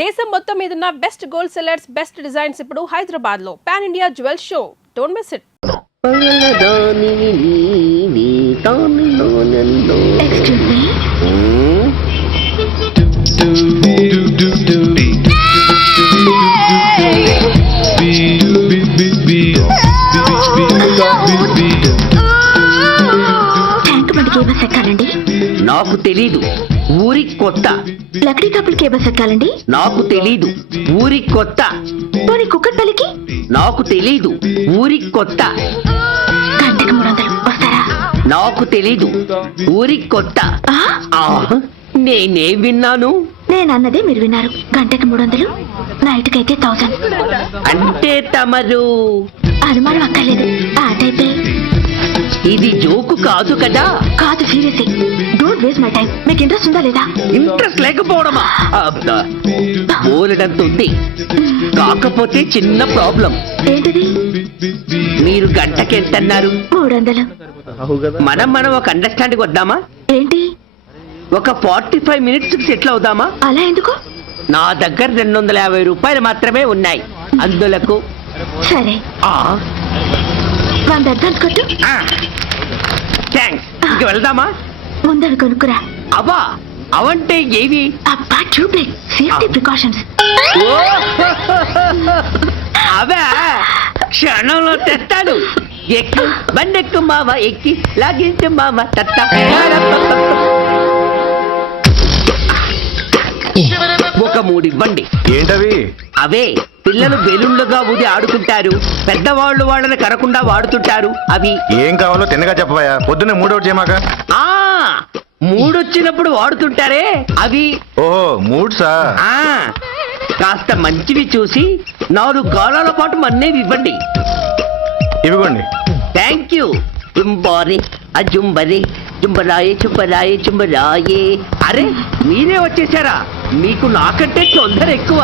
దేశం మొత్తం మీద ఉన్న best gold sellers best designs ఇప్పుడు హైదరాబాద్ లో pan India jewel show. Don't miss it. ఎక్కాలండి నాకు తెలీదు, ఊరి కొత్త. లక్డీ కపుల్ కే బస్ ఎక్కాలండి నాకు తెలీదు, ఊరి కొత్త. పోనీ కుక్కట్పల్లికి నాకు తెలీదు, ఊరి కొత్త. గంటకి 300 వస్తారా? నాకు తెలీదు, ఊరి కొత్త. నేనే విన్నాను. నేను అన్నదే మీరు విన్నారు. గంటకి 300, నైట్కి అయితే 1000. అంటే తమరు అనుమానం అక్కర్లేదు, ఆ టైపే. ఇది జోకు కాదు కదా? కాదు, serious. Don't waste my time. మీకు ఇంట్రెస్ట్ ఉందా లేదా? ఇంట్రెస్ట్ లేకపోవడమా? బోలెడంత ఉంది, కాకపోతే చిన్న ప్రాబ్లం. ఏంటిది? మీరు గంటకి ఎంత అన్నారు? 300. మనం ఒక అండర్స్టాండింగ్ వద్దామా? ఏంటి? ఒక 45 మినిట్స్ సెటిల్ అవుదామా? అలా ఎందుకు? నా దగ్గర 250 రూపాయలు మాత్రమే ఉన్నాయి. అందులకు సరే, 100 అడ్వాన్స్ కొట్టు. థ్యాంక్స్. ఇంక వెళ్దామా? ముందడు కొనుక్కురా. అవా అవంటే ఏవి? అబ్బా, ట్యూబ్లైట్, సేఫ్టీ ప్రికాషన్స్. అవా క్షణంలో తెస్తాను. ఎక్కి బండెక్కు మావ, ఎక్కి లాగించు మావ. ఒక 3 ఇవ్వండి. ఏంటవి? అవే పిల్లలు బెలూన్లుగా ఊది ఆడుకుంటారు, పెద్దవాళ్ళు వాళ్ళని కరకుండా వాడుతుంటారు. అవి ఏం కావాలో తిన్నగా చెప్పబోయా. పొద్దున్నే 3 ఒకటి చేయమాక. 3 వచ్చినప్పుడు వాడుతుంటారే అవి. ఓహో, 3 సా? కాస్త మంచివి చూసి 4 గాలాల పాటు మన్నేవి ఇవ్వండి. ఇవ్వండి. Thank you. జుంబారే అజుంబరే జుంబరాయే చుంబరాయే చుంబరాయే. అరే, మీరే వచ్చేసారా? మీకు నాకంటే తొందర ఎక్కువ.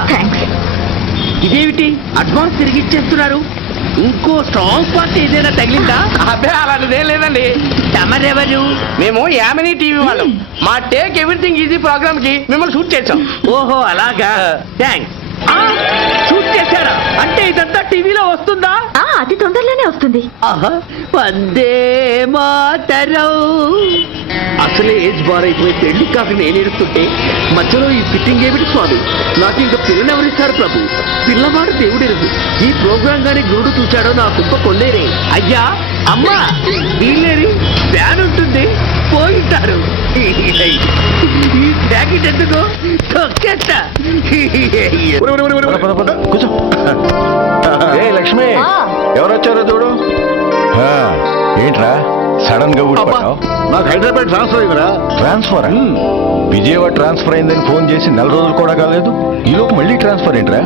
ఇదేమిటి అడ్వాన్స్ తిరిగి ఇచ్చేస్తున్నారు? ఇంకో స్ట్రాంగ్ పార్టీ ఏదైనా తగిలిందా? అబ్బే, అలాంటిదేం లేదండి. తమరెవరు? మేము యామినీ టీవీ వాళ్ళం. మా టేక్ ఎవ్రీథింగ్ ఈజీ ప్రోగ్రామ్ కి మిమ్మల్ని షూట్ చేసాం. ఓహో, అలాగా. థ్యాంక్స్. షూట్ చేశారా? అంటే ఇదంతా టీవీలో వస్తుందా? అతి తొందరలోనే వస్తుంది. వందే మాతరం. అసలే ఏజ్ బార్ అయిపోయి పెళ్లి కాక నేను ఎడుతుంటే మధ్యలో ఈ ఫిట్టింగ్ ఏమిటి స్వామి? నాకు ఇంకా పిల్లలు ఎవరిస్తారు ప్రభు? పిల్లవాడు దేవుడెరుగు. ఈ ప్రోగ్రాం గానీ గురుడు చూచాడో నా కుప్ప కొల్లేరే. అయ్యా, అమ్మా, వీళ్ళేరి ఫ్యాన్ ఉంటుంది, పోయింటారు. ఈ ప్యాకెట్ ఎందుకో తొక్కేస్తా. కూర్చో. లక్ష్మి, ఎవరొచ్చారో చూడు. ఏంట్రా సడన్ గా ఊడిపడ్డావు? నాకు హైదరాబాద్ ట్రాన్స్ఫర్ అయిందిరా. ట్రాన్స్ఫర్? విజయవాడ ట్రాన్స్ఫర్ అయిందని ఫోన్ చేసి 4 రోజులు కూడా కాలేదు. ఈలోపు మళ్ళీ ట్రాన్స్ఫర్ ఏంట్రా?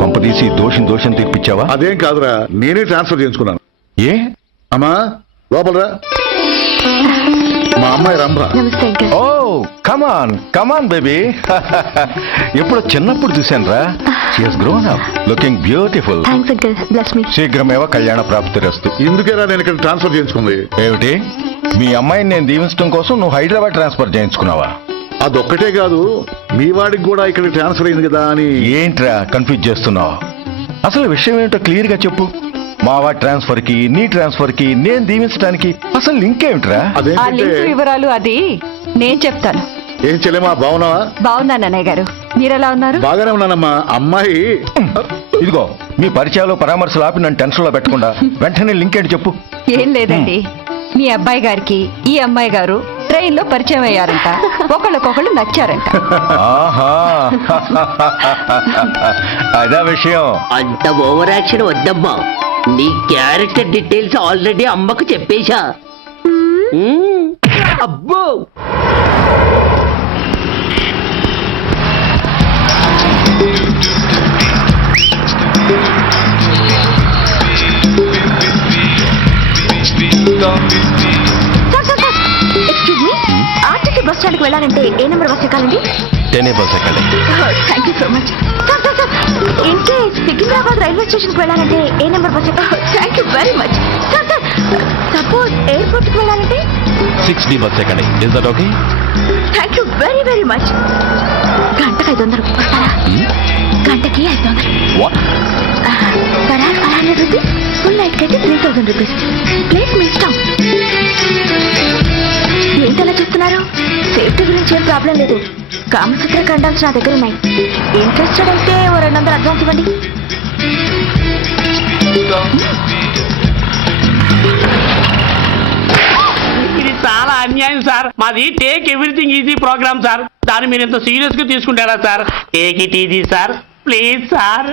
కొంపదీసి దోషం తెప్పించావా? అదేం కాదురా, నేనే ట్రాన్స్ఫర్ చేయించుకున్నాను. ఏ? అమ్మా, లోపలరా. మా అమ్మాయి రంభ. ఓ, కమాన్ బేబీ. ఎప్పుడో చిన్నప్పుడు చూశానురా. She has grown up, looking beautiful. శీఘ్రమేవ కళ్యాణ ప్రాప్తిరస్తు. ఇందుకేరా నేను ఇక్కడ ట్రాన్స్ఫర్ చేయించుకుంది. ఏమిటి? మీ అమ్మాయిని నేను దీవించడం కోసం నువ్వు హైదరాబాద్ ట్రాన్స్ఫర్ చేయించుకున్నావా? అదొక్కటే కాదు, మీ వాడికి కూడా ఇక్కడ ట్రాన్స్ఫర్ అయింది కదా అని. ఏంట్రా కన్ఫ్యూజ్ చేస్తున్నావు? అసలు విషయం ఏంటో క్లియర్ గా చెప్పు. మా వాడి ట్రాన్స్ఫర్ కి నీ ట్రాన్స్ఫర్ కి నేను దీవించడానికి అసలు లింక్ ఏమిట్రా? అదేంటంటే వివరాలు అది నేను చెప్తాను. ఏం చెల్లెమా, బాగున్నావా? బాగున్నాను అన్నయ్య గారు, మీరెలా ఉన్నారు? బాగానే ఉన్నానమ్మా. అమ్మాయి ఇదిగో, మీ పరిచయాలు పరామర్శలు ఆపి నన్ను టెన్షన్ లో పెట్టకుండా వెంటనే లింక్ ఏంటి చెప్పు. ఏం లేదండి, మీ అబ్బాయి గారికి ఈ అమ్మాయి గారు ట్రైన్ లో పరిచయం అయ్యారంట, ఒకళ్ళకొకళ్ళు నచ్చారంట. ఆహా, అదా విషయం. అంత ఓవర్ యాక్షన్ వద్దమ్మా. నీ క్యారెక్టర్ డీటెయిల్స్ ఆల్రెడీ అమ్మకు చెప్పేశా. అబ్బో, ఆర్టీసీ బస్ స్టాండ్కి వెళ్ళాలంటే ఏ నెంబర్ బస్ ఎక్కాలండి? 10 బస్ ఎక్కండి. Thank you so much. ఇంకే సికింద్రాబాద్ రైల్వే స్టేషన్కి వెళ్ళాలంటే ఏ నెంబర్ బస్ ఎక్కాలి? Thank you very much. Suppose ఎయిర్పోర్ట్కి వెళ్ళాలంటే 6D బస్ ఎక్కండి. Is that okay? Thank you very much. గంటకు 500 వస్తారా? కి 500. What? Per hour 500 rupees. Full night కి అయితే 3000 rupees. ప్లేస్ మీ ఇష్టం. ఏంటలా చూస్తున్నారు? సేఫ్టీ గురించి ఏం ప్రాబ్లం లేదు. కామసూత్ర కండమ్స్ నా దగ్గర ఉన్నాయి. ఇంట్రెస్టెడ్ అయితే ఓ 200 అడ్వాన్స్ ఇవ్వండి. ఇది చాలా అన్యాయం సార్. మాది take everything easy program sir. దాన్ని మీరు ఇంత సీరియస్ గా తీసుకుంటారా sir? Take it easy sir, please sir.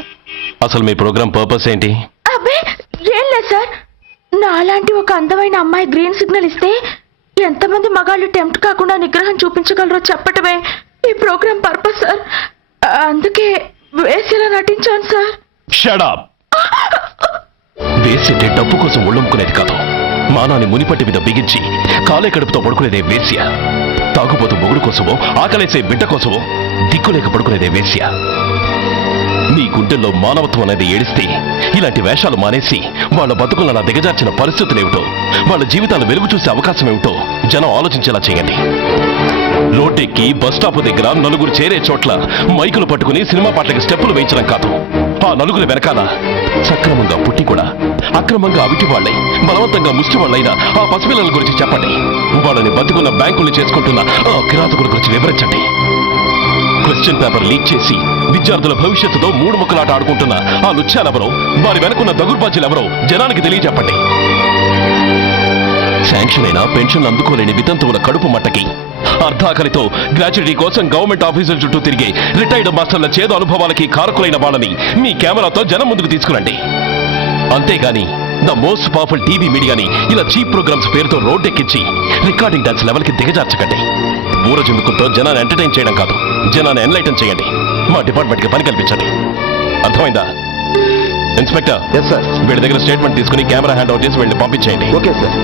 అసలు మీ ప్రోగ్రామ్ పర్పస్ ఏంటి? అబ్బే ఏం లేదు సార్. నాలాంటి ఒక అందమైన అమ్మాయి గ్రీన్ సిగ్నల్ ఇస్తే ఎంతమంది మగాళ్ళు టెంప్ట్ కాకుండా నిగ్రహం చూపించగలరో చెప్పటమే ఈ ప్రోగ్రామ్ పర్పస్ సార్. అందుకే వేసేలా నటించాను సార్. Shut up. వేసంటే డబ్బు కోసం ఒళ్ళొమ్ముకునేది కాదు. మానాన్ని మునిపట్టి మీద బిగించి కాలే కడుపుతో పడుకునేదే వేశ్య. తాగుపోతూ మొగుడు కోసమో ఆకలేసే బిడ్డ కోసమో దిక్కులేక పడుకునేదే వేశ్య. మీ గుండెల్లో మానవత్వం అనేది ఏడిస్తే ఇలాంటి వేషాలు మానేసి వాళ్ళ బతుకులను అలా దిగజార్చిన పరిస్థితులేమిటో, వాళ్ళ జీవితాలు వెలుగు చూసే అవకాశం ఏమిటో జనం ఆలోచించేలా చేయండి. రోడ్డెక్కి బస్ స్టాప్ దగ్గర నలుగురు చేరే చోట్ల మైకులు పట్టుకుని సినిమా పాటలకి స్టెప్పులు వేయించడం కాదు. ఆ నలుగురు వెనకాల సక్రమంగా పుట్టి కూడా అక్రమంగా అవిటి వాళ్ళై బలవంతంగా ముష్టి వాళ్ళైన ఆ పసిపిల్లల గురించి చెప్పండి. వాళ్ళని బతుకున్న బ్యాంకులు చేసుకుంటున్న ఆ కిరాతకుల గురించి వివరించండి. క్వశ్చన్ పేపర్ లీక్ చేసి విద్యార్థుల భవిష్యత్తుతో మూడు ముక్కలాట ఆడుకుంటున్న ఆ లుచ్చాలెవరో, వారి వెనుకున్న దగుర్బాజీలెవరో జనానికి తెలియజెప్పండి. శాంక్షన్ అయినా పెన్షన్లు అందుకోలేని వితంతువుల కడుపు మట్టకి, అర్ధాకలితో గ్రాట్యుటీ కోసం గవర్నమెంట్ ఆఫీసుల చుట్టూ తిరిగే రిటైర్డ్ మాస్టర్ల చేదు అనుభవాలకి కారకులైన వాళ్ళని మీ కెమెరాతో జనం ముందుకు తీసుకురండి. అంతేగాని ద మోస్ట్ పవర్ఫుల్ టీవీ మీడియాని ఇలా చీప్ ప్రోగ్రామ్స్ పేరుతో రోడ్డెక్కించి రికార్డింగ్ డాన్స్ లెవెల్కి దిగజార్చకండి. ఊరజెందుకుతో జనాన్ని ఎంటర్టైన్ చేయడం కాదు, జనాన్ని ఎన్లైటన్ చేయండి. మా డిపార్ట్మెంట్కి పని కల్పించండి. అర్థమైందా? Inspector, yes sir. వీడి దగ్గర స్టేట్మెంట్ తీసుకుని కెమెరా హ్యాండ్ అవుట్ చేసి వీళ్ళని పంపించేయండి. Okay sir.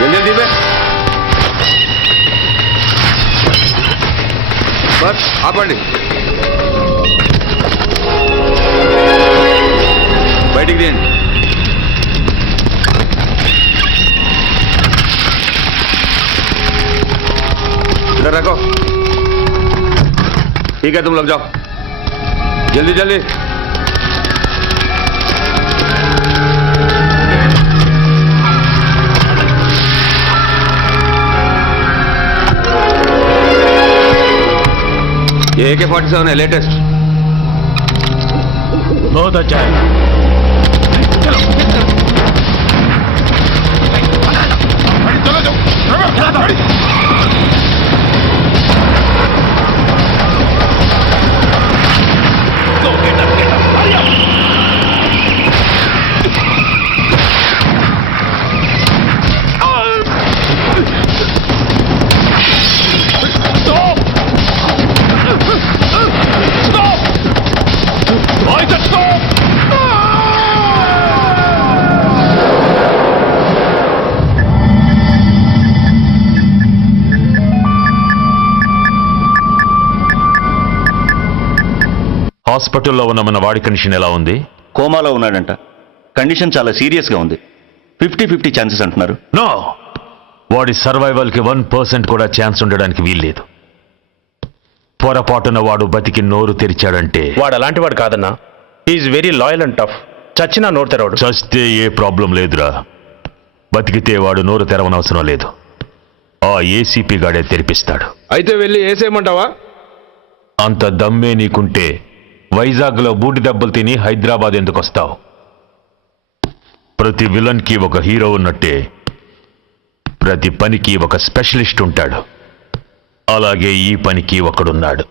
జల్దీ దీపే బస్ ఆపండి. బయటికి తీయండి. इधर रखो. ठीक है, तुम लोग जाओ जल्दी जल्दी. ये AK-47 है, लेटेस्ट. बहुत अच्छा है. హాస్పిటల్లో ఉన్న మన వాడి కండిషన్ ఎలా ఉంది? కోమాలో ఉన్నాడంట. కండిషన్ చాలా సీరియస్గా ఉంది. 50-50 ఛాన్సెస్ అంటున్నారు. నో, వాడి సర్వైవల్కి 1% కూడా ఛాన్స్ ఉండడానికి వీల్లేదు. పొరపాటున వాడు బతికి నోరు తెరిచాడంటే వాడు అలాంటి వాడు కాదన్నా. Is very loyal and tough. చచ్చినా నోరు తెరవడు. చస్తే ఏ ప్రాబ్లం లేదురా. బతికితే వాడు నోరు తెరవనవసరం లేదు. ఆ ఏసీపీ గాడే తెరిపిస్తాడు. అయితే వెళ్ళి వేసేయమంటావా? అంత దమ్మే నీకుంటే వైజాగ్లో బూటి దెబ్బలు తిని హైదరాబాద్ ఎందుకు వస్తావు? ప్రతి విలన్కి ఒక హీరో ఉన్నట్టే ప్రతి పనికి ఒక స్పెషలిస్ట్ ఉంటాడు. అలాగే ఈ పనికి ఒకడున్నాడు.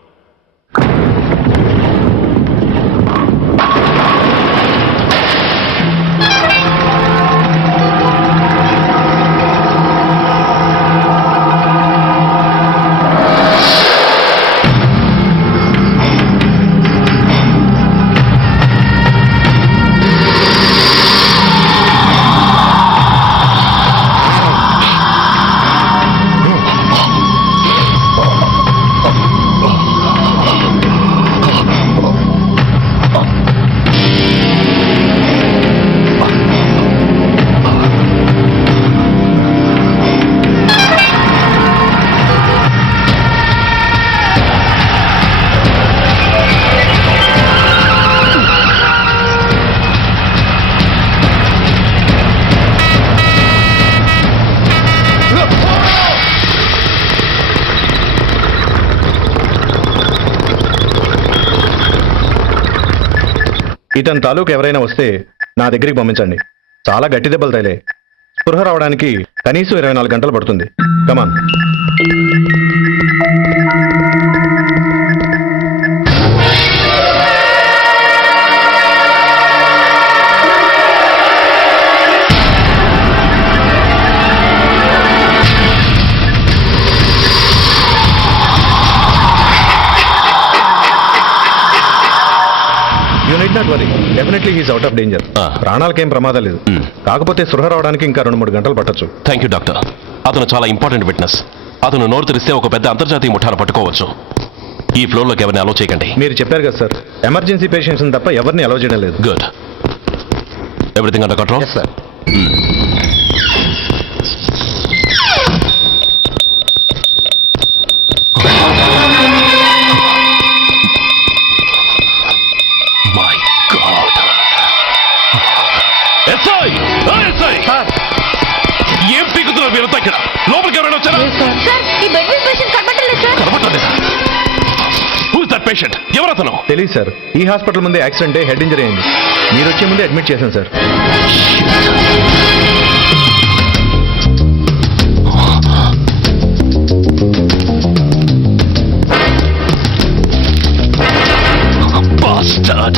ఇతని తాలూకు ఎవరైనా వస్తే నా దగ్గరికి పంపించండి. చాలా గట్టి దెబ్బలు తగిలే. స్పృహ రావడానికి కనీసం 24 గంటలు పడుతుంది. Come on. Not worry, definitely he's out of danger. ప్రాణాలకేం ప్రమాదం లేదు. కాకపోతే స్పృహ రావడానికి ఇంకా 2-3 గంటలు పట్టొచ్చు. Thank you doctor. అతను చాలా ఇంపార్టెంట్ విట్నెస్. అతను నోరు తెరిస్తే ఒక పెద్ద అంతర్జాతీయ ముఠాను పట్టుకోవచ్చు. ఈ ఫ్లోర్లోకి ఎవరిని అలో చేయకండి. మీరు చెప్పారు కదా సార్, ఎమర్జెన్సీ పేషెంట్స్ తప్ప ఎవరిని అలో చేయడం లేదు. Good. Everything under control? Sir. My god. SI! ఏం పీకుతున్నారు మీరంతా ఇక్కడ? లోపలికి ఎవరైనా వచ్చారా? కనబట్టలేదా? Who's that patient? ఎవరతను? తెలియదు సార్. ఈ హాస్పిటల్ ముందే యాక్సిడెంట్ హెడ్ ఇంజరీ అయింది. మీరు వచ్చే ముందే అడ్మిట్ చేశాను sir. Bastard!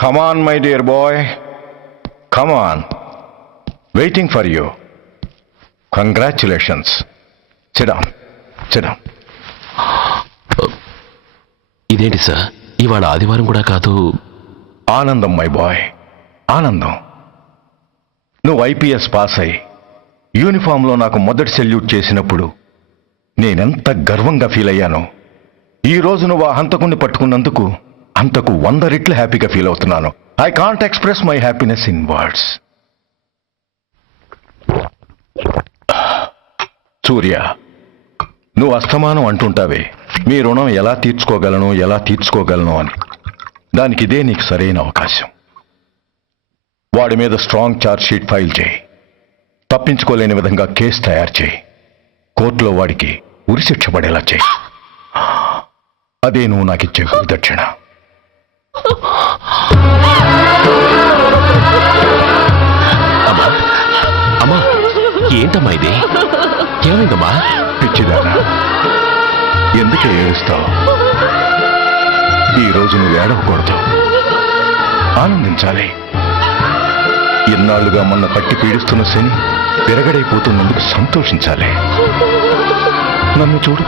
Come on, my dear boy. Come on. Waiting for you. Congratulations. Sit down. Sit down. ఇదేంటి సార్, ఇవాళ ఆదివారం కూడా కాదు. ఆనందం మై బాయ్, ఆనందం. నువ్వు ఐపీఎస్ పాస్ అయి యూనిఫామ్లో నాకు మొదటి సెల్యూట్ చేసినప్పుడు నేనెంత గర్వంగా ఫీల్ అయ్యానో, ఈ రోజు నువ్వు ఆ హంతకుణ్ణి పట్టుకున్నందుకు అంతకు 100 రెట్లు హ్యాపీగా ఫీల్ అవుతున్నాను. I can't express my happiness in words. Surya, నువ్వు అస్తమానం అంటుంటావే మీ రుణం ఎలా తీర్చుకోగలను అని. దానికి ఇదే నీకు సరైన అవకాశం. వాడి మీద స్ట్రాంగ్ ఛార్జ్ షీట్ ఫైల్ చేయి. తప్పించుకోలేని విధంగా కేసు తయారు చేయి. కోర్టులో వాడికి ఉరిశిక్ష పడేలా చేయి. అదే నువ్వు నాకిచ్చే గురుదక్షిణ. అమ్మా అమ్మా, ఏంటమ్మా ఇది? ఏమైందమ్మా? పిచ్చిదానా, ఎందుకే ఏడుస్తావు? ఈరోజు నువ్వు ఏడవకూడదు, ఆనందించాలి. ఎన్నాళ్లుగా మొన్న పట్టి పీడిస్తున్న శని విరగడైపోతున్నందుకు సంతోషించాలి. నన్ను చూడు,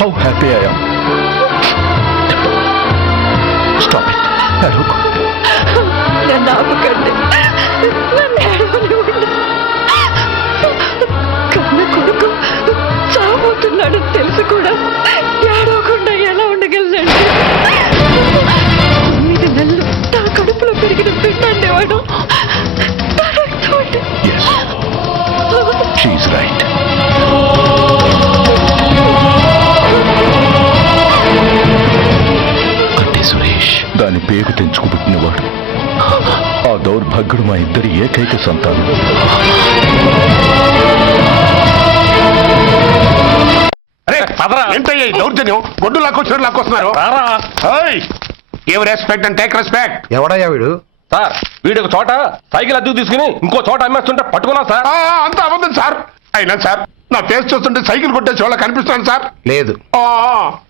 how happy I am. Stop it. ఏడవకు. నన్ను ఆపకండి. నన్ను ఏడవనివ్వండి. కన్న కొడుకు చావబోతున్నాడు తెలిసి కూడా ఏడవకుండా ఎలా ఉండగలండి? 9 నెలలు నా కడుపులో పెరిగిన బిడ్డండి వాడు. Yes, she's right. అంటే సురేష్ దాని పేరు తెంచుకుపుట్టినవాడు. ఆ దౌర్భాగ్యుడు మా ఇద్దరి ఏకైక సంతానం. ఏంటయ్యా ఈ దౌర్జన్యం? గొడ్డు లాక్కొచ్చాడు, లాక్కొస్తున్నారు. Give respect and take respect. ఎవడయ్యా వీడు? సార్, వీడు ఒక చోట సైకిల్ అద్దెకు తీసుకుని ఇంకో చోట అమ్మేస్తుంటే పట్టుకున్నాం సార్. అంత అబద్ధం సార్. అయినా సార్, నా ఫేస్ చూస్తుంటే సైకిల్ కొట్టే చోళ్ళ కనిపిస్తాను సార్. లేదు,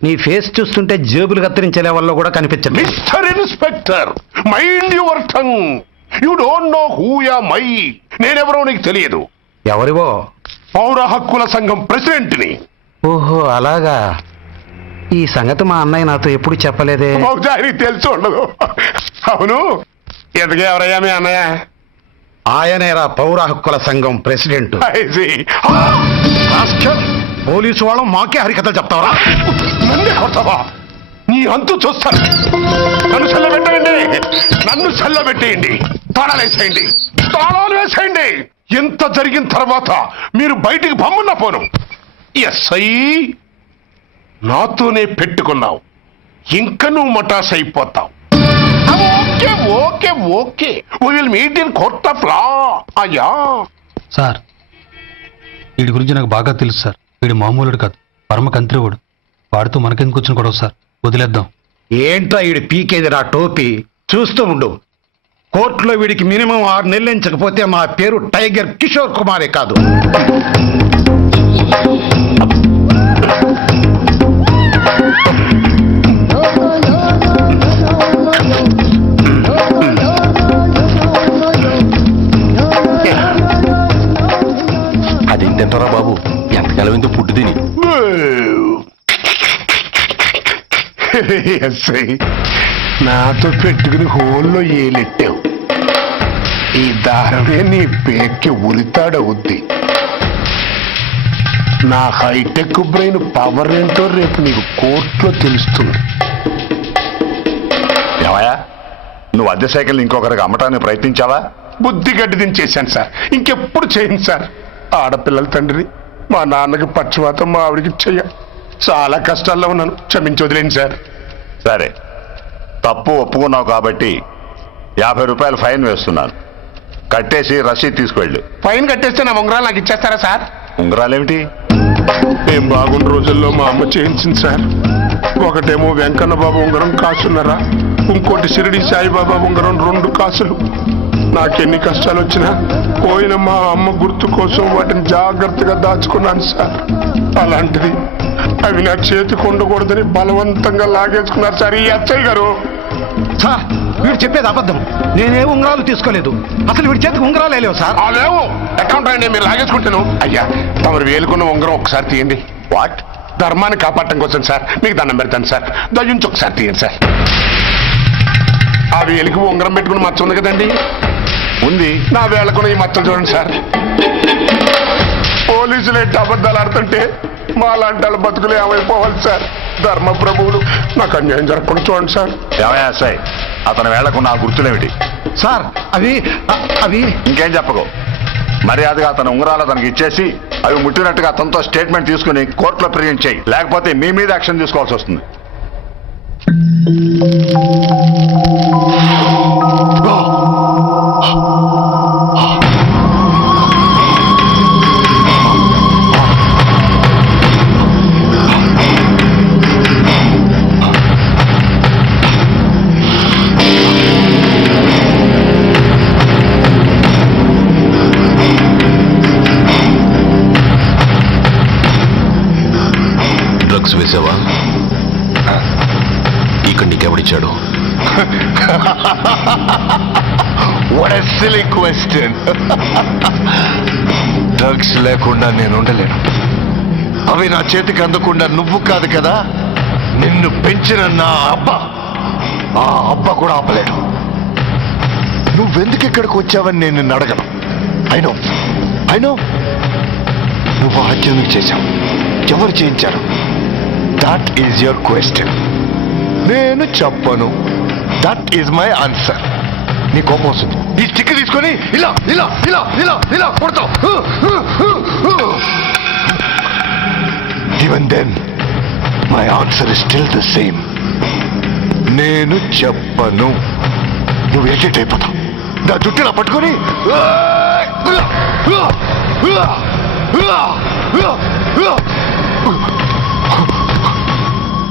నీ ఫేస్ చూస్తుంటే జేబులు కత్తిరించే లెవెల్లో కూడా కనిపించదు. Mister inspector, mind your tongue. You don't know who yeah my. నేనెవరో నీకు తెలియదు. ఎవరివో? పౌర హక్కుల సంఘం ప్రెసిడెంట్ ని. ఓహో, అలాగా. ఈ సంగతి మా అన్నయ్య నాతో ఎప్పుడు చెప్పలేదే. బహుశా ఆయనకి తెలిసి ఉండదు. అవును, ఎదుగే ఎవరయ్యా మీ అన్నయ్య? ఆయనేరా పౌర హక్కుల సంఘం ప్రెసిడెంట్. I see. పోలీసు వాళ్ళం మాకే హరికథలు చెప్తావరా? నన్నే కొడతావా? నీ అంతు చూస్తాను. నన్ను చల్లబెట్టండి, నన్ను చల్లబెట్టేయండి. తాళాలు వేసేయండి, తాళాలు వేసేయండి. ఎంత జరిగిన తర్వాత మీరు బయటికి పంపన్న పోను. ఎస్ఐ, నాతోనే పెట్టుకున్నావు, ఇంకా నువ్వు మటాస్ అయిపోతావు. Okay okay okay, will meet in court of law. అయ్యా సార్, వీడి గురించి నాకు బాగా తెలుసు సార్. వీడు మామూలుడు కాదు, పరమ కంత్రివాడు. వాడితో మనకెందుకు వచ్చిన గొడవ సార్? వదిలేద్దాం. ఏంట్రా వీడి పీకేది నా టోపీ? చూస్తూ ఉండు. కోర్టులో వీడికి మినిమం 6 నెలలు ఎంచకపోతే మా పేరు టైగర్ కిషోర్ కుమారే కాదు. అదేంటంటారా బాబు, ఎంతకాలం ఎందుకు పుట్టు తిని? ఎస్ఐ, నాతో పెట్టుకుని హోల్లో ఏలెట్టావు. ఈ దారమే నీ పేక్కి ఉరితాడవుద్ది. నా హైటెక్ బ్రెయిన్ పవర్ ఏంటో రేపు నీకు కోర్టులో తెలుస్తుంది. ఏమయ్యా, నువ్వు అద్దె సైకిల్ ఇంకొకరికి అమ్మటానికి ప్రయత్నించావా? బుద్ధి గడ్డి దించేశాను సార్, ఇంకెప్పుడు చేయను సార్. ఆడపిల్లల తండ్రి, మా నాన్నకి పక్షవాతం, మా ఆవిడికి చెయ్య. చాలా కష్టాల్లో ఉన్నాను, క్షమించి వదిలేండి సార్. సరే, తప్పు ఒప్పుకున్నావు కాబట్టి 50 రూపాయలు ఫైన్ వేస్తున్నాను. కట్టేసి రసీదు తీసుకువెళ్ళు. ఫైన్ కట్టేస్తే నా ఉంగరాలు నాకు ఇచ్చేస్తారా సార్? ఉంగరాలేమిటి? మేము బాగున్న రోజుల్లో మా అమ్మ చేయించింది సార్. ఒకటేమో వెంకన్న బాబు ఉంగరం కాసున్నరా, ఇంకోటి షిరిడి సాయిబాబా ఉంగరం 2 కాసులు. నాకెన్ని కష్టాలు వచ్చినా పోయిన మా అమ్మ గుర్తు కోసం వాటిని జాగ్రత్తగా దాచుకున్నాను సార్. అలాంటిది అవి నా చేతికి ఉండకూడదని బలవంతంగా లాగేసుకున్నారు సార్ ఈ అచ్చయ్య గారు. సార్, వీడు చెప్పేది అబద్ధం. నేనే ఉంగరాలు తీసుకోలేదు. అసలు వీడి చేతికి ఉంగరాలు లేవు సార్. లేవు, అకౌంట్ రాయండి, మీరు లాగేసుకుంటాను. అయ్యా, తమరు వేలుకున్న ఉంగరం ఒకసారి తీయండి. వాట్? ధర్మాన్ని కాపాడటం కోసం సార్, మీకు దండం పెడతాను సార్. దయ్యుంచి ఒకసారి తీయండి సార్. ఆ వేలికి ఉంగరం పెట్టుకుని మచ్చ ఉంది కదండి? ఉంది. నా వేళకున్న ఈ మచ్చలు చూడండి సార్. పోలీసులు ఎట్టి అబద్ధాలు ఆడుతుంటే మా లాంటి వాళ్ళ బతుకులు ఏమైపోవాలి సార్? ధర్మ ప్రభువులు, నాకు అన్యాయం జరగకుండా చూడండి సార్. ఏమయ్యా సాయి, అతని వేళకున్న ఆ గుర్తులేమిటి? సార్, అవి ఇంకేం చెప్పకు. మర్యాదగా అతని ఉంగరాలు అతనికి ఇచ్చేసి అవి ముట్టినట్టుగా అతనితో స్టేట్మెంట్ తీసుకుని కోర్టులో ప్రెజెంట్ చేయి. లేకపోతే మీ మీద యాక్షన్ తీసుకోవాల్సి వస్తుంది. డ్రగ్స్ వేసావా? ఇక్కడ నీకెవడిచ్చాడు? What a silly question. Drugs లేకుండా నేను ఉండలేను. అవి నా చేతికి అందకుండా నువ్వు కాదు కదా, నిన్ను పెంచిన నా అబ్బా, ఆ అబ్బా కూడా ఆపలేడు. నువ్వెందుకు ఇక్కడికి వచ్చావని నేను నిన్ను అడగను. అయినో నువ్వు హత్య ఎందుకు చేశావు, ఎవరు చేయించారు? That is your question. నేను చెప్పను. That is my answer. నీ కోపం వస్తుంది, ఈ స్టిక్ తీసుకొని ఇలా ఇలా ఇలా ఇలా ఇలా కొడతావు. Even then my answer is still the same. నేను చెప్పను. నువ్వు ఎడిట్ అయిపోతావు. నా జుట్టులా పట్టుకొని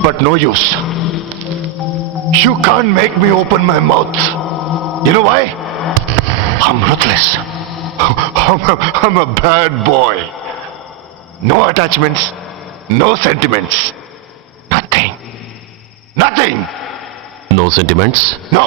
but no use. You can't make me open my mouth. You know why? I'm ruthless. I'm a bad boy. No attachments, no sentiments. Nothing. No sentiments? No.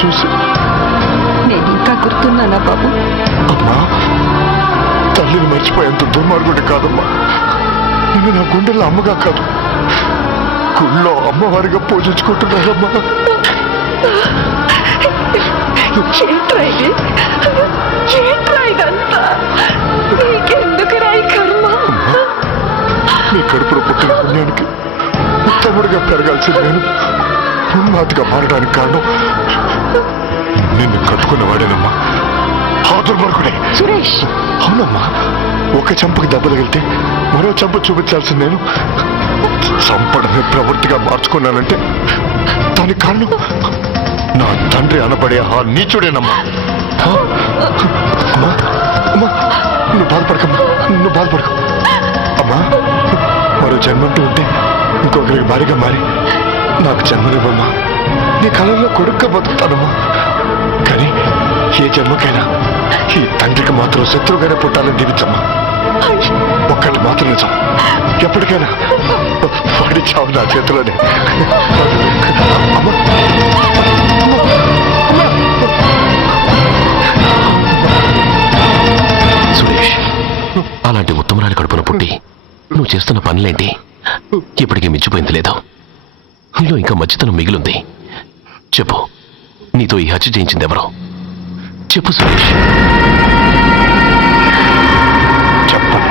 చూసి నేను ఇంకా గుర్తున్నానా బాబు? అమ్మా, తల్లిని మర్చిపోయేంత దుర్మార్గుడి కాదమ్మా. నిన్ను నా గుండెల్లో అమ్మగా కాదు, గుళ్ళో అమ్మవారిగా పూజించుకుంటున్నారమ్మా. నీ కడుపులో పుట్టిన పుణ్యానికి ఉత్తముడిగా పెరగాల్సింది నేను ఉన్మాదిగా మారడానికి కారణం నిన్ను కట్టుకున్నవాడేనమ్మా. ఆ దుర్మార్గుడే సురేష్. అవునమ్మా, ఒక చెంపకి దెబ్బ తగిలితే మరో చెంప చూపించాల్సింది నేను. చంపడమే ప్రవృత్తిగా మార్చుకున్నానంటే దానికి కారణం నా తండ్రి అనబడే ఆ నీచుడేనమ్మా. అమ్మా అమ్మా, నువ్వు బాధపడకు అమ్మా. మరో జన్మంటూ ఉంటే ఇంకొకరికి భారీగా మారి నాకు జన్మనివ్వమ్మా. నీ కళల్లో కొడుక్క బతుకుతానమ్మా. కానీ ఏ జన్మకైనా ఈ తండ్రికి మాత్రం శత్రువుగానే పుట్టాలని దీవించమ్మా. ఒక్కటి మాత్రం నిజం, ఎప్పటికైనా వాడి చావు నా చేతిలోనే. సురేష్, అలాంటి ఉత్తమరాలి కడుపున పుట్టి నువ్వు చేస్తున్న పనులేంటి? ఇప్పటికీ మించిపోయింది లేదు. నీలో ఇంకా మంచితనం మిగిలింది. చెప్పు, నీతో ఈ హత్య చేయించింది ఎవరో? చెప్పు సురేష్. చెప్పను.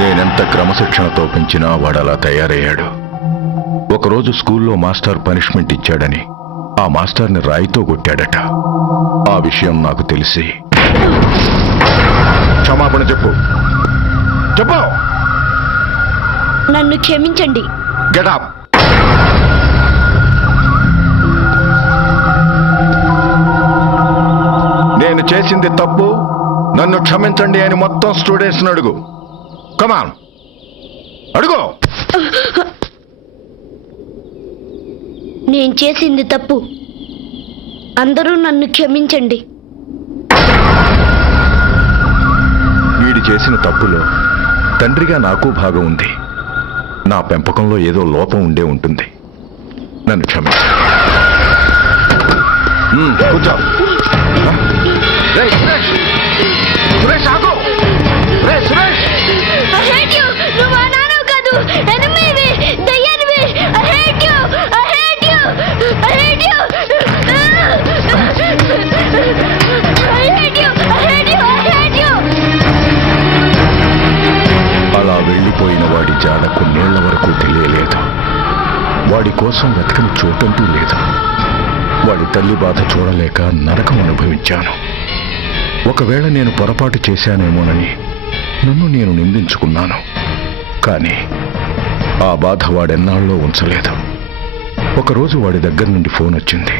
నేనెంత క్రమశిక్షణతో పెంచినా వాడు అలా తయారయ్యాడు. ఒకరోజు స్కూల్లో మాస్టర్ పనిష్మెంట్ ఇచ్చాడని ఆ మాస్టర్ని రాయితో కొట్టాడట. ఆ విషయం నాకు తెలిసి క్షమాపణ చెప్పు. నన్ను క్షమించండి. Get up. నేను చేసింది తప్పు, నన్ను క్షమించండి అని మొత్తం స్టూడెంట్స్ అడుగు. కమాన్, అడుగు. నేను చేసింది తప్పు, అందరూ నన్ను క్షమించండి. వీడి చేసిన తప్పులో తండ్రిగా నాకు భాగం ఉంది. నా పెంపకంలో ఏదో లోపం ఉండే ఉంటుంది. నన్ను క్షమించు. కూర్చో. సురేష్ ఆగు. సురేష్, నువ్వు అనాను కాదు, ఎనిమిది దయ్యానివి. I hate you. I hate you. I hate you. వాడి కోసం వెతకని చోటంటూ లేదు. వాడి తల్లి బాధ చూడలేక నరకం అనుభవించాను. ఒకవేళ నేను పొరపాటు చేశానేమోనని నన్ను నేను నిందించుకున్నాను. కానీ ఆ బాధ వాడెన్నాళ్ళలో ఉంచలేదు. ఒకరోజు వాడి దగ్గర నుండి ఫోన్ వచ్చింది.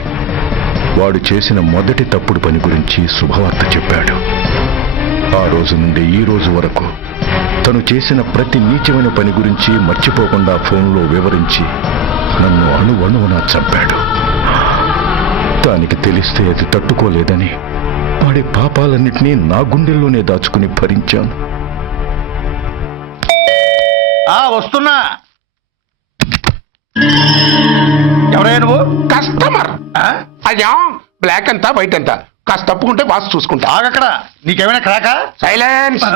వాడు చేసిన మొదటి తప్పుడు పని గురించి శుభవార్త చెప్పాడు. ఆ రోజు నుండి ఈ రోజు వరకు తను చేసిన ప్రతి నీచమైన పని గురించి మర్చిపోకుండా ఫోన్లో వివరించి నన్ను అణువణువున చంపాడు. దానికి తెలిస్తే అది తట్టుకోలేదని వాడి పాపాలన్నిటినీ నా గుండెల్లోనే దాచుకుని భరించాను. వస్తున్నా. ఎవరైనా నువ్వు? కస్టమర్. అయ్యా, బ్లాక్ అంతా వైట్ అంతా కాస్త తప్పుకుంటే బాస్ చూసుకుంటా. ఆగక్కడ. నీకేమైనా క్రాకా? సైలెన్స్.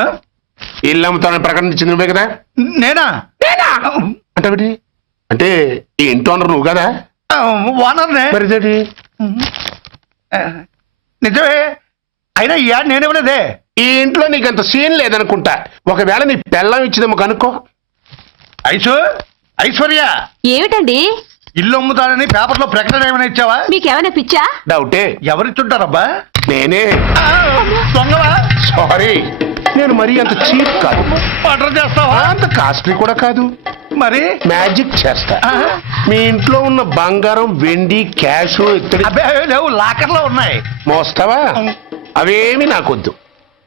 ఇల్లు అమ్ముతానని ప్రకటించింది నువ్వే కదా? నేనా? అంటే అంటే ఈ ఇంటి ఓనర్ నువ్వు కదా? ఓనర్నే. మరి ఇదేంటి? నిజమే. అయినా ఈ యాడ్ నేనేమన్నదే. ఈ ఇంట్లో నీకు అంత సీన్ లేదనుకుంటా. ఒకవేళ నీ పెళ్ళం ఇచ్చిందేమో కనుక్కో. ఐశ్వర్య, ఏమిటండి? ఇల్లు అమ్ముతానని పేపర్లో ప్రకటన ఏమైనా ఇచ్చావా? మీకేమైనా పిచ్చా? డౌటే. ఎవరిచ్చుంటారబ్బా? నేనే. దొంగవా? సారీ, నేను మరీ అంత చీప్ కాదు. మర్డర్ చేస్తావా? అంత కాస్ట్లీ కూడా కాదు. మరి మ్యాజిక్ చేస్తా. మీ ఇంట్లో ఉన్న బంగారం, వెండి, క్యాష్ ఇత్తడి అబ్బే లేవు, లాకర్లో ఉన్నాయి. మోస్తావా? అవేమి నాకొద్దు.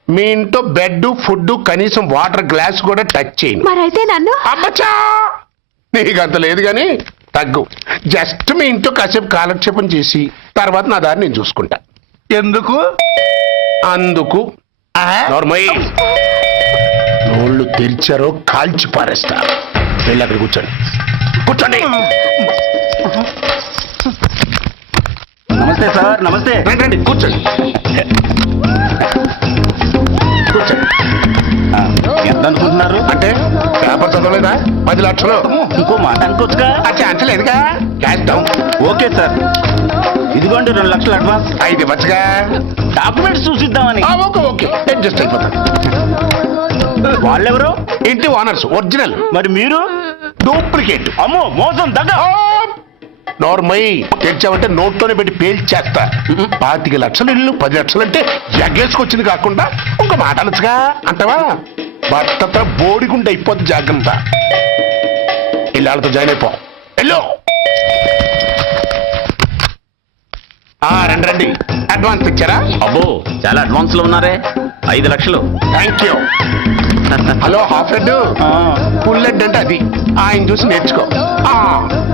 మీ ఇంట్లో బెడ్, ఫుడ్, కనీసం వాటర్ గ్లాస్ కూడా టచ్ చేయను. మరైతే నన్ను? అబ్బచ్చా, నీకు అంత లేదు కానీ తగ్గు. జస్ట్ మీ ఇంట్లో కాసేపు కాలక్షేపం చేసి తర్వాత నా దారి నేను చూసుకుంటా. ఎందుకు? అందుకు. నోర్మయ్య, నోళ్ళు తెరిచారో కాల్చి పారేస్తా. వెళ్ళి అక్కడ కూర్చోండి. కూర్చోండి. నమస్తే సార్. నమస్తే. రండి రండి, కూర్చోండి. కూర్చోండి. ఎంత అనుకుంటున్నారు? అంటే పేపర్ చదవలేదా? 10 లక్షలు. ఇంకో మాట అనుకోవచ్చుగా. ఆ ఛాన్స్ లేదుగా. Cash down. ఓకే సార్, ఇదిగోండి 2 లక్షలు అడ్వాన్స్. 5 ఇవ్వచ్చుగా. డాక్యుమెంట్స్ చూసిద్దామని. ఓకే ఓకే, అడ్జస్ట్ అయిపోతాను. వాళ్ళెవరు? ఇంటి ఓనర్స్ ఒరిజినల్. మరి మీరు? డూప్లికేట్. అమ్మో, మోసం, దగ్గ. నోర్మై, తెచ్చావంటే నోట్తోనే పెట్టి పేల్చేస్తా. 25 లక్షలు ఇల్లు 10 లక్షలు అంటే ఎగ్గేసుకొచ్చింది కాకుండా ఒక మాట అనొచ్చుగా అంటావా? భర్తతో బోడిగుంటే అయిపోద్ది. జాగ్రత్త. ఇల్లాళ్ళతో జాయిన్ అయిపో. వెళ్ళు. రండి రండి. అడ్వాన్స్ ఇచ్చారా? అబ్బో, చాలా అడ్వాన్స్ లో ఉన్నారే. 5 లక్షలు. Thank you. Hello, half head, full head అంటే అది. ఆయన చూసి నేర్చుకో.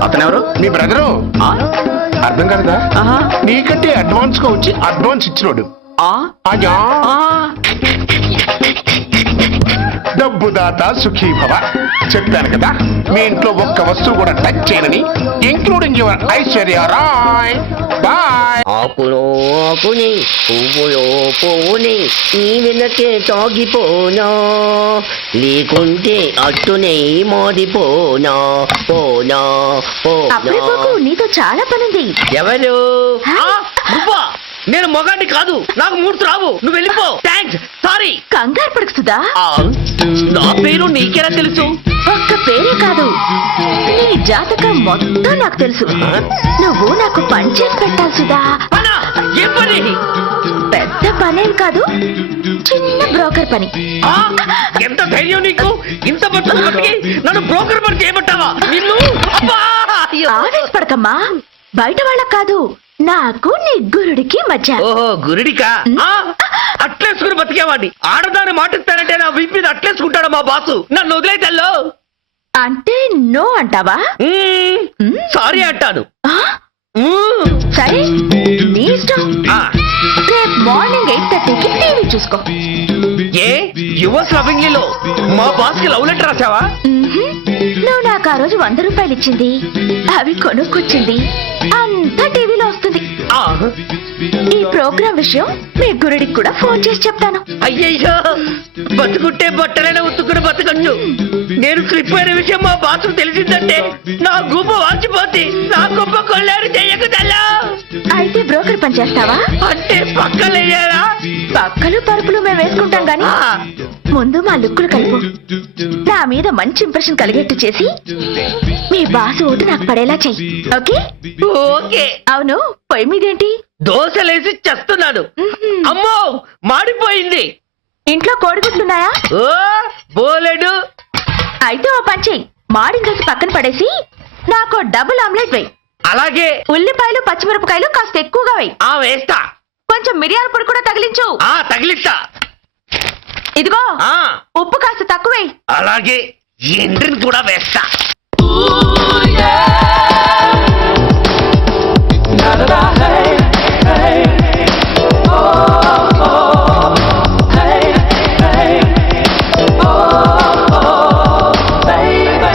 అతనెవరు? మీ బ్రదరు. అర్థం కదా? నీకంటే అడ్వాన్స్ గా వచ్చి అడ్వాన్స్ ఇచ్చినోడు. అయ్యా, డబ్బు దాత సుఖీ భవ. చెప్పాను కదా, మీ ఇంట్లో ఒక్క వస్తువు కూడా టచ్ చేయనని, including your Aishwarya Rai. Bye. ఆకులో ఆకుని, పువ్వులో పువ్వుని, నీ వెనకే తాగిపోనా, లేకుంటే అట్టునే మాడిపోనా. పోనా అప్పుడే నీతో చాలా పనుంది. ఎవరు? నువ్వా? నేను మొగాన్ని కాదు, నాకు మూర్తి రావు. నువ్వు వెళ్ళిపో. థ్యాంక్స్. సారీ. కంగారు పడుకుతుందా? నా పేరు నీకెలా తెలుసు? ఒక్క పేరే కాదు, నీ జాతకం మొత్తం నాకు తెలుసు. నువ్వు నాకు పని చేసి పెట్టాల్సిదా? ఏం పని? పెద్ద పనేం కాదు, చిన్న బ్రోకర్ పని. ఎంత ధైర్యం నీకు? ఇంత బతుకి నన్ను బ్రోకర్ పని చేయబట్టావా? నిన్ను ఆవేశపడకమ్మా. బయట వాళ్ళకు కాదు, నాకు నీ గురుడికి మధ్య. ఓహో, గురుడికా? అట్లేసుకుని బతికేవాడిని. ఆడదాని మాటిస్తానంటే నా వీపు మీద అట్లేసుకుంటాడు మా బాసు. నన్ను వదిలేతల్లో. అంటే నో అంటావా? సారీ అంటాను. సరే, నీ ఇష్టం. రేపు మార్నింగ్ 8:30కి టీవీ చూసుకో. ఏ యువర్స్ లవింగ్లీలో మా బాస్ కి లవ్ లెటర్ రాసావా? నువ్వు నాకు ఆ రోజు 100 రూపాయలు ఇచ్చింది, అవి కొనుక్కొచ్చింది అంతా టీవీలో వస్తుంది. ఈ ప్రోగ్రాం విషయం మీ గురుడికి కూడా ఫోన్ చేసి చెప్తాను. అయ్యయ్యో, బతుకుంటే బట్టలైనా ఉత్తుకుని బతకచ్చు. నేను స్లిప్ అయిన విషయం మా బాసు తెలిసిందంటే నా గుబ్బ వాచిపోతే నా గొప్ప కొల్లారు చెయ్యకు తల్లా. అయితే బ్రోకర్ పని చేస్తావా? అంటే పక్కలేయాలా? పక్కలు పరుపులు మేము వేసుకుంటాం గాని ముందు మా లుక్కులు కలుపు. నా మీద మంచి ఇంప్రెషన్ కలిగేట్టు చేసి మీ బాసు ఓటు నాకు పడేలా చెయ్యి. ఓకే? ఓకే. అవును, పొయ్యి మీదేంటి? దోశలేసి చేస్తున్నాను. అమ్మో మాడిపోయింది. ఇంట్లో కోడిగుడ్లున్నాయా? ఓ బోలెడు. అయితే ఓ పని చెయ్యి, మాడిన దోశ పక్కన పడేసి నాకు డబుల్ ఆమ్లెట్ వేయి. అలాగే. ఉల్లిపాయలు పచ్చిమిరపకాయలు కాస్త ఎక్కువగా వేయి. వేస్తా. కొంచెం మిరియాల పొడి కూడా తగిలించు. తగిలిస్తా. ఇదిగో ఆ ఉప్పు కాస్త తక్కువే. అలాగే. ఎండ్రిని కూడా వేస్తా.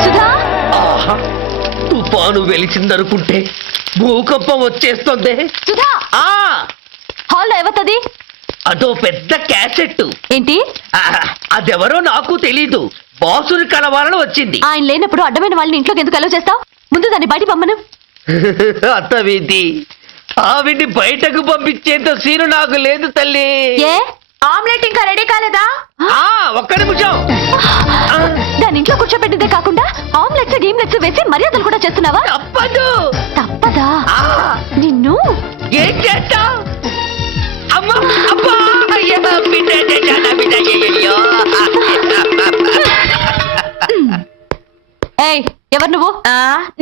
సుధా, తుఫాను వెలిసిందనుకుంటే భూకంపం వచ్చేస్తుంది. సుధా, ఆ హాల్లో ఏవతది? అదో పెద్ద క్యాసెట్. ఏంటి? అదెవరో నాకు తెలీదు. బాసుని కలవాలని వచ్చింది. ఆయన లేనప్పుడు అడ్డమైన వాళ్ళని ఇంట్లోకి ఎందుకు అలౌ చేస్తావు? ముందు దాన్ని బయట పంపను. అత్తవింది. ఆవిడ్ని బయటకు పంపించేంత సీను నాకు లేదు తల్లి. ఏ ఆమ్లెట్ ఇంకా రెడీ కాలేదా? ఒక్క నిమిషం. దాని ఇంట్లో కూర్చోబెట్టిందే కాకుండా ఆమ్లెట్స్ గేమ్లెట్స్ వేసి మర్యాదలు కూడా చేస్తున్నావా? తప్పదు. తప్పదా? నిన్ను ఏం చేస్తా? అమ్మా అబ్బా అయ్యా, బిడ్డ చేశానా, బిడ్డ చెయ్యయ్యో. ఏయ్, ఎవరు నువ్వు?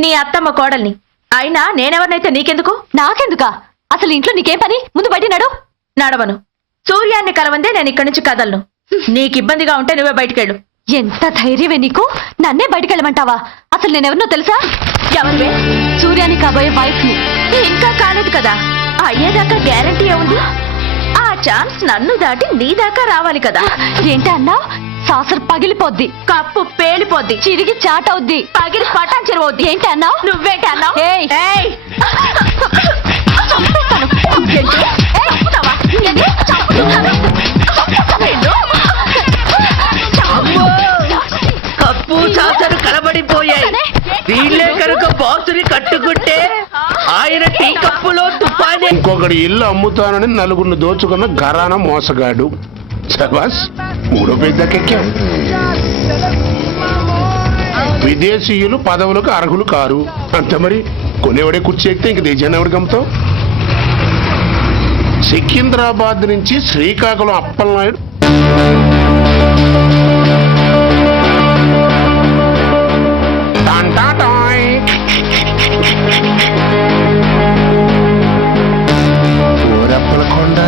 నీ అత్తమ్మ కోడల్ని. అయినా నేనెవరినైతే నీకెందుకు? నాకెందుకా? అసలు ఇంట్లో నీకేం పని? ముందు బయట నడు. నడవను. సూర్యాన్ని కలవందే నేను ఇక్కడి నుంచి కదలను. నీకు ఇబ్బందిగా ఉంటే నువ్వే బయటికెళ్ళు. ఎంత ధైర్యమే నీకు? నన్నే బయటికెళ్ళమంటావా? అసలు నేనెవరినో తెలుసా? ఎవరివే? సూర్యాన్ని కాబోయే వైఫ్ ని. ఇంకా కాలేదు కదా, అయ్యేదాకా గ్యారంటీ ఏముంది? ఆ ఛాన్స్ నన్ను దాటి నీ దాకా రావాలి కదా. ఏంటి అన్నా? సాసర్ పగిలిపోద్ది, కప్పు పేలిపోద్ది, చిరిగి చాటవుద్ది, పగిలి పటాన్ చెరువవుద్ది. ఏంటి అన్నా? నువ్వేంటి అన్నావు? కప్పు చాసరు కలబడిపోయాయి. వీళ్ళే కనుక బాసుని కట్టుకుంటే ఆయన టీ కప్పులో తుఫానే. ఇంకొకటి ఇల్లు అమ్ముతానని నలుగురిని దోచుకున్న ఘరానా మోసగాడు. శబాస్, మూడో పెద్దకెక్కాం. విదేశీయులు పదవులకు అర్హులు కారు. అంతే మరి. కొనేవాడే కుర్చీ ఎక్కితే ఇంక దేశాన్ని ఎవరు గమ్ముతావు? సికింద్రాబాద్ నుంచి శ్రీకాకుళం అప్పలనాయుడు ఓరప్పలకొండ.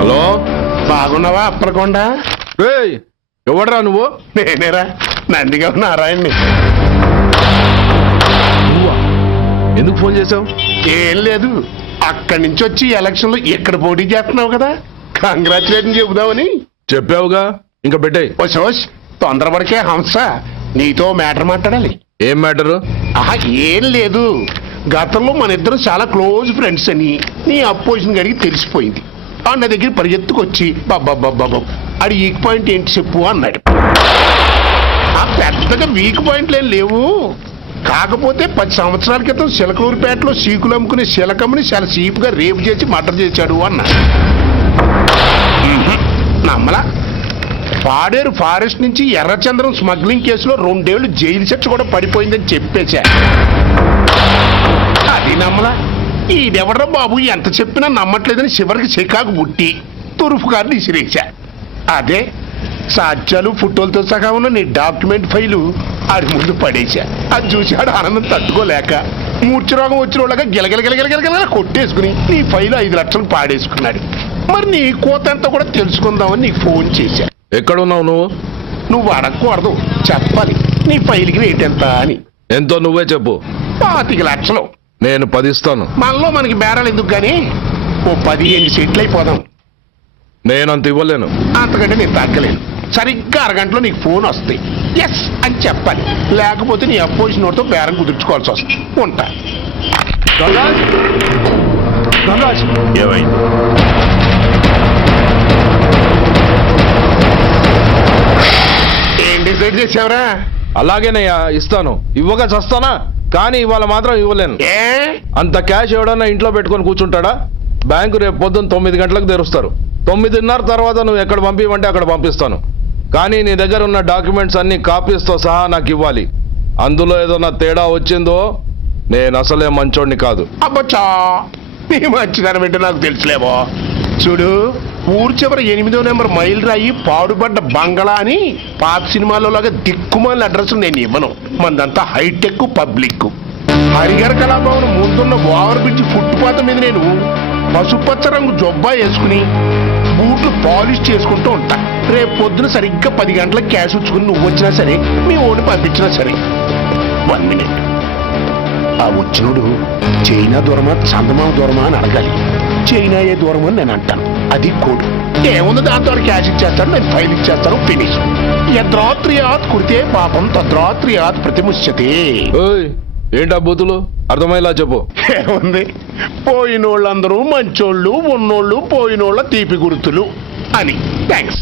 హలో, బాగున్నావా అప్పలకొండ? ఎవడరా నువ్వు? నేనేరా, నందిగా నారాయణ్ణి. ఎందుకు ఫోన్ చేసావు? ఏం లేదు, అక్కడి నుంచి వచ్చి ఎలక్షన్ లో ఇక్కడ పోటీ చేస్తున్నావు కదా, కంగ్రాచులేషన్ చెబుదామని. చెప్పావుగా, ఇంకా పెట్టాయి. ఓస్ తొందరపడికే హంస, నీతో మ్యాటర్ మాట్లాడాలి. ఏం మ్యాటరు? ఏం లేదు, గతంలో మన ఇద్దరు చాలా క్లోజ్ ఫ్రెండ్స్ అని నీ అపోజిషన్ గడికి తెలిసిపోయింది. నా దగ్గర పరిగెత్తుకొచ్చి బాబా అది వీక్ పాయింట్ ఏంటి చెప్పు అన్నాడు. ఆ పెద్దగా వీక్ పాయింట్లు ఏం లేవు, కాకపోతే 10 సంవత్సరాల క్రితం చిలకలూరుపేటలో సీకులు అమ్ముకునే శిలకమ్మని చాలా సీపుగా రేపు చేసి మర్డర్ చేశాడు అన్నా. నమ్మలా. పాడేరు ఫారెస్ట్ నుంచి ఎర్రచంద్రం స్మగ్లింగ్ కేసులో 2 ఏళ్లు జైలు శిక్ష కూడా పడిపోయిందని చెప్పేశా. అది నమ్మలా. ఈడెవడ్రా బాబు ఎంత చెప్పినా నమ్మట్లేదని చివరికి చికాకు పుట్టి తురుపు గారిని ఇసిరేశా. అదే సాక్ష్యాలు ఫోటోలతో సహా ఉన్న నీ డాక్యుమెంట్ ఫైలు ఆడి ముందు పడేశా. అది చూశాడు ఆనందం తట్టుకోలేక మూర్ఛరోగం వచ్చిన వాళ్ళగా గిలగిలగిలగిలగిలగిల కొట్టేసుకుని నీ ఫైలు 5 లక్షలు పాడేసుకున్నాడు. మరి నీ కోతంతా కూడా తెలుసుకుందామని నీకు ఫోన్ చేశా. ఎక్కడున్నావు నువ్వు? నువ్వు అడగకూడదు, చెప్పాలి. నీ ఫైల్కి రేట్ ఎంత అని. ఎంతో నువ్వే చెప్పు. 25 లక్షలు. నేను 10 ఇస్తాను. మనలో మనకి బేరాలు ఎందుకు గానీ ఓ 15 సెటిల్ అయిపోదాం. నేనంత ఇవ్వలేను. అంతకంటే నేను తగ్గలేను. సరిగ్గా అరగంటలో నీకు ఫోన్ వస్తాయి. ఎస్ అని చెప్పాలి, లేకపోతే నీ అపోజిషన్ వాడితో బేరం కుదుర్చుకోవాల్సి వస్తుంది. ఉంటా. ఏమైంది? ఏం డిసైడ్ చేసావురా? అలాగేనయ్యా, ఇస్తాను. ఇవ్వగా చస్తానా? కానీ ఇవాళ మాత్రం ఇవ్వలేను. అంత క్యాష్ ఎవడన్నా ఇంట్లో పెట్టుకొని కూర్చుంటాడా? బ్యాంకు రేపు పొద్దున్న 9 గంటలకు తెరుస్తారు. 9:30 తర్వాత నువ్వు ఎక్కడ పంపిమంటే అక్కడ పంపిస్తాను. కానీ నీ దగ్గర ఉన్న డాక్యుమెంట్స్ అన్ని కాపీస్తో సహా నాకు ఇవ్వాలి. అందులో ఏదైనా తేడా వచ్చిందో నేను అసలే మంచోడిని కాదు. అబ్బచ్చా, నీ మంచిదనం ఏంటో నాకు తెలుసులేమో. చూడు, ఊరు చివర 8వ నెంబర్ మైల్ రాయి పాడుబడ్డ బంగళా అని పాత సినిమాలో లాగా దిక్కుమాల అడ్రస్ నేను ఇవ్వను. మందంతా హైటెక్ పబ్లిక్. హరిహర కళాభవన్ ముందున్న ఓవర్ బ్రిడ్జ్ ఫుట్పాత్ మీద నేను పసుపచ్చ రంగు జొబ్బా వేసుకుని బూట్లు పాలిష్ చేసుకుంటూ ఉంటా. రేపు పొద్దున సరిగ్గా 10 గంటలకు క్యాష్ ఉంచుకుని నువ్వు వచ్చినా సరే, మీ ఓడి పంపించినా సరే. 1 మినిట్. ఆ వచ్చినోడు చైనా దూరమా చందమామ దూరమా అని అడగాలి. చైనా ఏ దూరం అని నేను అంటాను. అది కోడ్. ఏముంది దాంతో క్యాష్ ఇచ్చేస్తాను, నేను ఫైల్ ఇచ్చేస్తాను, ఫినిష్. యద్రాత్రియాత్ కుడితే పాపం తద్రాత్రియాత్ ప్రతిముష్యతే. ఏంటా బూతులు? అర్థమయ్యేలా చెప్పు. ఏముంది, పోయినోళ్ళందరూ మంచోళ్ళు, ఉన్నోళ్ళు పోయినోళ్ళ తీపి గుర్తులు అని. థ్యాంక్స్.